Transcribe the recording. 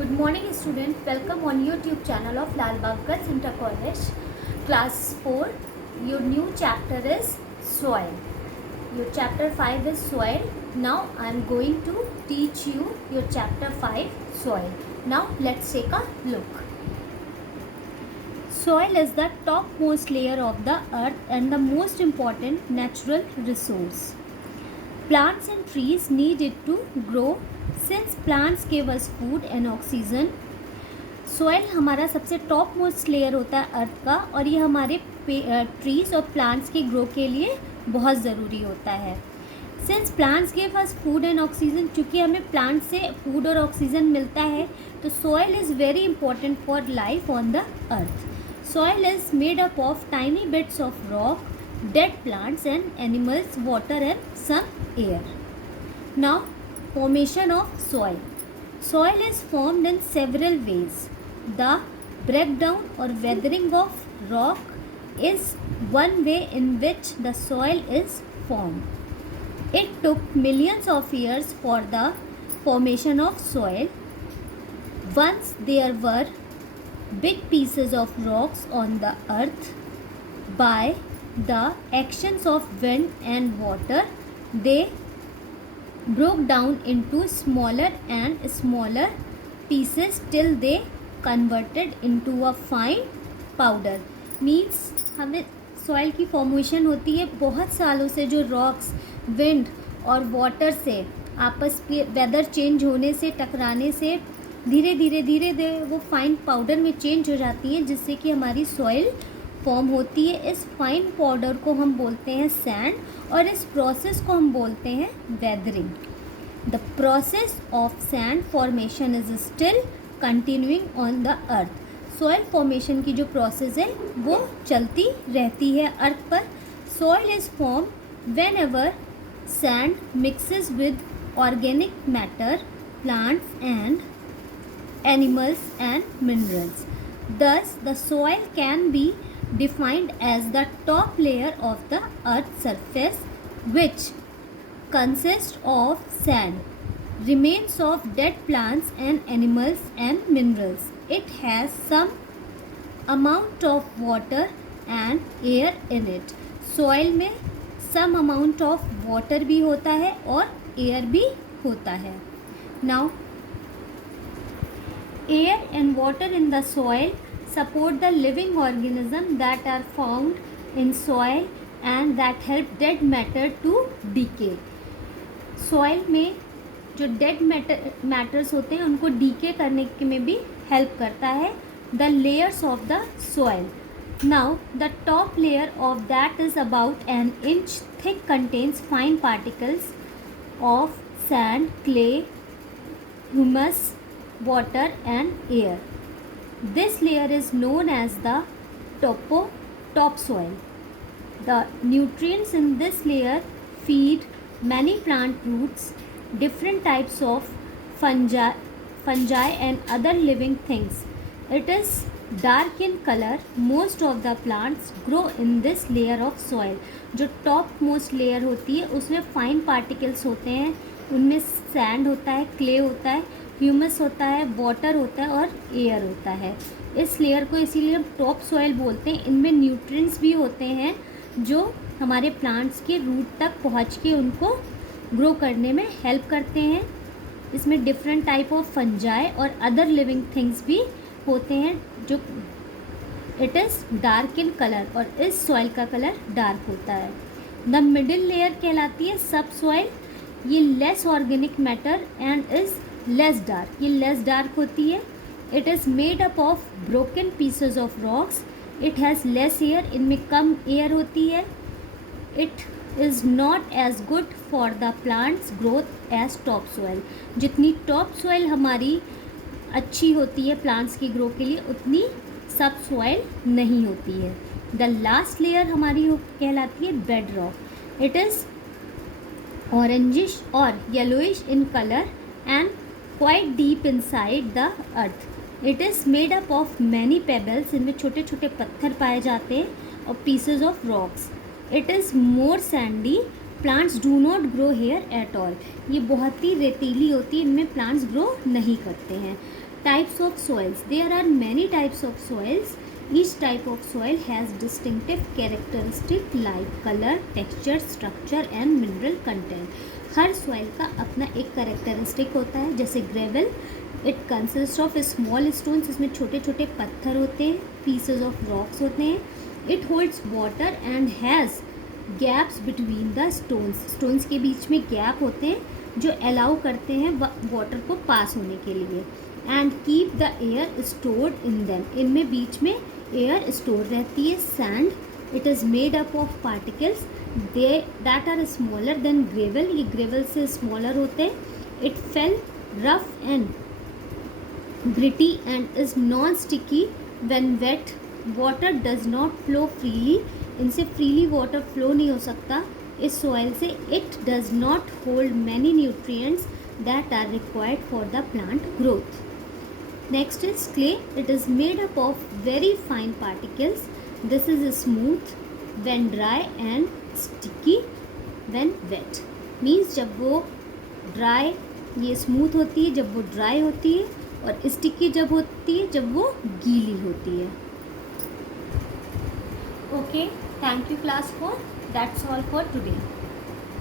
Good morning student, welcome on YouTube channel of Lal Bagh Inter College class 4. Your new chapter is soil. Your chapter 5 is soil. Now I am going to teach you your chapter 5 soil. Now let's take a look. Soil is the topmost layer of the earth and the most important natural resource. Plants and trees need it to grow since plants give us food and oxygen. Soil हमारा सबसे top most layer होता है अर्थ का और ये हमारे trees और plants के ग्रो के लिए बहुत ज़रूरी होता है. Since plants give us food and oxygen, चूँकि हमें प्लांट से फूड और ऑक्सीजन मिलता है तो soil is very important for life on the earth. Soil is made up of tiny bits of rock, dead plants and animals, water and some air. Now, formation of soil. Soil is formed in several ways. The breakdown or weathering of rock is one way in which the soil is formed. It took millions of years for the formation of soil. Once there were big pieces of rocks on the earth. By the actions of wind and water, they broke down into smaller and smaller pieces till they converted into a fine powder. Means हमें soil की formation होती है बहुत सालों से, जो rocks, wind और water से आपस में वेदर चेंज होने से, टकराने से धीरे धीरे वो फाइन पाउडर में चेंज हो जाती है, जिससे कि हमारी सॉइल फॉर्म होती है. इस फाइन पाउडर को हम बोलते हैं सैंड और इस प्रोसेस को हम बोलते हैं weathering. The process of sand formation is still continuing on the earth. Soil formation की जो प्रोसेस है वो चलती रहती है अर्थ पर. Soil is form when ever sand mixes with organic matter, plants and animals and minerals. Thus, the soil can be defined as the top layer of the earth's surface, which consists of sand, remains of dead plants and animals and minerals. It has some amount of water and air in it. Soil में some amount of water भी होता है और air भी होता है. Now, air and water in the soil support the living organisms that are found in soil and that help dead matter to decay. Soil में जो dead matters होते हैं उनको decay करने में भी help करता है. The layers of the soil. Now the top layer of that is about an inch thick, contains fine particles of sand, clay, humus, water and air. This layer is known as the topsoil. The nutrients in this layer feed many plant roots, different types of fungi and other living things. It is dark in color. Most of the plants grow in this layer of soil. जो top most layer होती है उसमें fine particles होते हैं, उनमें sand होता है, clay होता है, ह्यूमस होता है, वाटर होता है और एयर होता है. इस लेयर को इसीलिए हम टॉप सॉइल बोलते हैं. इनमें न्यूट्रिएंट्स भी होते हैं जो हमारे प्लांट्स के रूट तक पहुंच के उनको ग्रो करने में हेल्प करते हैं. इसमें डिफरेंट टाइप ऑफ फंजाई और अदर लिविंग थिंग्स भी होते हैं. जो it is dark in colour और इस सॉइल का कलर डार्क होता है. द मिडिल लेयर कहलाती है सब सॉइल. ये less organic matter and is less dark. ये लेस डार्क होती है. It is made up of broken pieces of rocks. It has less air. इनमें कम एयर होती है. It is not as good for the plants growth as top soil. जितनी top soil हमारी अच्छी होती है प्लांट्स की ग्रो के लिए, उतनी सब सॉइल नहीं होती है. द लास्ट लेयर हमारी कहलाती है bed rock. It is orangish or yellowish in color and quite deep inside the earth. It is made up of many pebbles. इनमें छोटे छोटे पत्थर पाए जाते हैं और pieces of rocks. It is more sandy plants do not grow here at all, ये बहुत ही रेतीली होती है, इनमें प्लांट्स ग्रो नहीं करते हैं. Types of soils, there are many types of soils. Each type of soil has distinctive characteristic like colour, texture, structure and mineral content. हर सॉइल का अपना एक कैरेक्टरिस्टिक होता है. जैसे gravel, it consist of small stones, इसमें छोटे छोटे पत्थर होते हैं, पीसेज ऑफ रॉक्स होते हैं. It holds water and has gaps between the stones, stones के बीच में गैप होते हैं जो अलाउ करते हैं वाटर को पास होने के लिए. And keep the air stored in them, इनमें बीच में एयर स्टोर रहती है. Sand, it is made up of particles that are smaller than gravel, ये ग्रेवल से स्मॉलर होते हैं. It feel rough and gritty and is non sticky when wet. Water does not flow freely, इनसे freely water flow नहीं हो सकता इस soil से. It does not hold many nutrients that are required for the plant growth. Next is clay. It is made up of very fine particles. This is smooth when dry and sticky when wet. Means जब वो dry, ये smooth होती है जब वो dry होती है, और sticky जब होती है जब वो गीली होती है. Okay, thank you class 4. That's all for today.